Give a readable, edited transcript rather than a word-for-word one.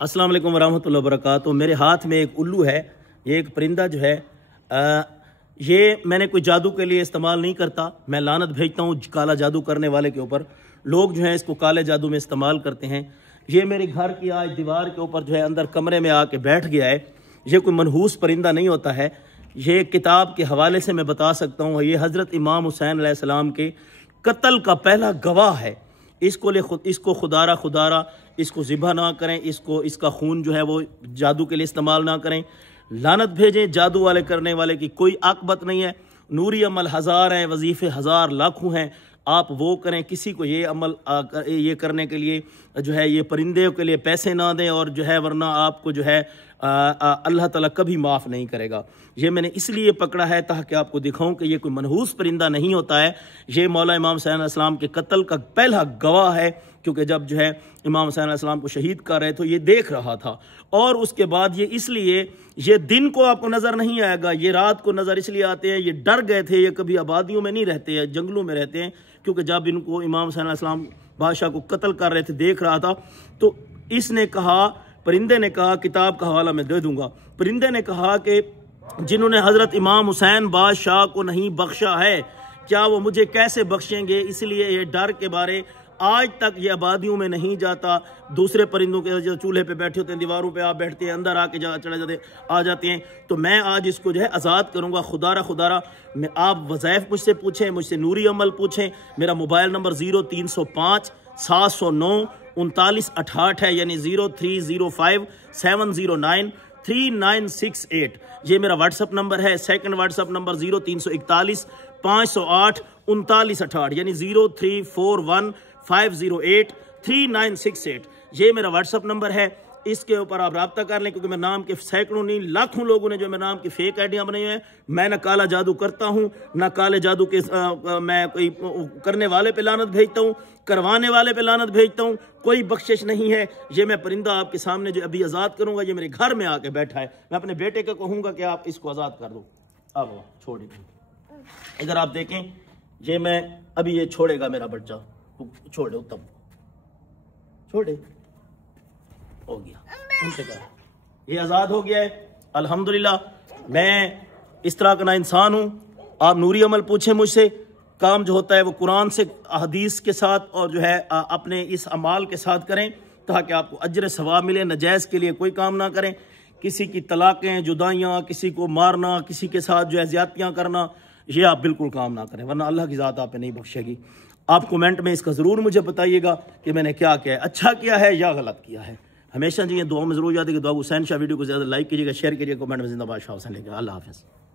अस्सलाम वालेकुम वरहमतुल्लाहि वबरकातुहू। मेरे हाथ में एक उल्लू है। ये एक परिंदा जो है ये मैंने कोई जादू के लिए इस्तेमाल नहीं करता। मैं लानत भेजता हूँ काला जादू करने वाले के ऊपर। लोग जो हैं इसको काले जादू में इस्तेमाल करते हैं। ये मेरे घर की आज दीवार के ऊपर जो है अंदर कमरे में आके बैठ गया है। ये कोई मनहूस परिंदा नहीं होता है। ये किताब के हवाले से मैं बता सकता हूँ, ये हज़रत इमाम हुसैन अलैहिस्सलाम के कत्ल का पहला गवाह है। इसको खुदारा इसको ज़िबा ना करें, इसका खून जो है वो जादू के लिए इस्तेमाल ना करें। लानत भेजें, जादू वाले करने वाले की कोई आकबत नहीं है। नूरी अमल हज़ार हैं, वजीफ़े हज़ार लाखों हैं, आप वो करें। किसी को ये अमल ये करने के लिए जो है ये परिंदे के लिए पैसे ना दें, और जो है वरना आपको जो है अल्लाह ताला कभी माफ़ नहीं करेगा। ये मैंने इसलिए पकड़ा है ताकि आपको दिखाऊं कि ये कोई मनहूस परिंदा नहीं होता है। ये मौला इमाम हुसैन अलैहिस्सलाम के कत्ल का पहला गवाह है, क्योंकि जब जो है इमाम हुसैन अलैहिस्सलाम को शहीद कर रहे तो ये देख रहा था। और उसके बाद ये इसलिए ये दिन को आपको नज़र नहीं आएगा, ये रात को नज़र इसलिए आते हैं। ये डर गए थे, ये कभी आबादियों में नहीं रहते हैं, जंगलों में रहते हैं, क्योंकि जब इनको इमाम हुसैन अलैहिस्सलाम बादशाह को कत्ल कर रहे थे देख रहा था। तो इसने कहा, परिंदे ने कहा, किताब का हवाला मैं दे दूंगा। परिंदे ने कहा कि जिन्होंने हज़रत इमाम हुसैन बादशाह को नहीं बख्शा है, क्या वो मुझे कैसे बख्शेंगे। इसलिए ये डर के बारे आज तक ये आबादियों में नहीं जाता। दूसरे परिंदों के जो चूल्हे पे बैठे होते हैं, दीवारों पे आप बैठते हैं, अंदर आके चले जाते हैं। तो मैं आज इसको जो है आज़ाद करूँगा। खुदारा मैं आप वज़ाइफ मुझसे पूछें, मुझसे नूरी अमल पूछें। मेरा मोबाइल नंबर 0305 709 3968 है, यानी 0305 709 3968। ये मेरा व्हाट्सअप नंबर है। सेकंड व्हाट्सअप नंबर 0341 508 3968, यानी 0341 508 3968। ये मेरा व्हाट्सअप नंबर है। इसके ऊपर आप रब्ता कर लें, क्योंकि मेरे नाम के सैकड़ों नहीं लाखों लोगों ने जो मेरे नाम की फेक आइडियाँ बनाई हैं। मैं ना काला जादू करता हूँ, ना काले जादू के मैं कोई करने वाले पे लानत भेजता हूँ, करवाने वाले पे लानत भेजता हूँ। कोई बख्शिश नहीं है। ये मैं परिंदा आपके सामने जो अभी आज़ाद करूँगा, ये मेरे घर में आके बैठा है। मैं अपने बेटे को कहूँगा कि आप इसको आज़ाद कर दो। अब छोड़िए, इधर आप देखें, ये मैं अभी ये छोड़ेगा मेरा बच्चा, छोड़े उत्तम, छोड़े, हो गया, उनसे कहा ये आज़ाद हो गया है। अल्हम्दुलिल्लाह। मैं इस तरह का ना इंसान हूँ। आप नूरी अमल पूछें मुझसे, काम जो होता है वो कुरान से, हदीस के साथ, और जो है अपने इस अमाल के साथ करें, ताकि आपको अजर सवाब मिले। नजायज़ के लिए कोई काम ना करें। किसी की तलाक़ें, जुदाइयाँ, किसी को मारना, किसी के साथ जो है ज़्यादतियाँ करना, ये आप बिल्कुल काम ना करें, वरना अल्लाह की ज़ात आप पे नहीं बख्शेगी। आप कमेंट में इसका ज़रूर मुझे बताइएगा कि मैंने क्या किया है, अच्छा किया है या गलत किया है। हमेशा जी दुआ में ज़रूर याद है कि दुआ हुसैन शाह वीडियो को ज़्यादा लाइक कीजिएगा, शेयर कीजिएगा, कमेंट में जिंदाबाद शाह हुसैन लिखिएगा। अल्लाह हाफ़िज़।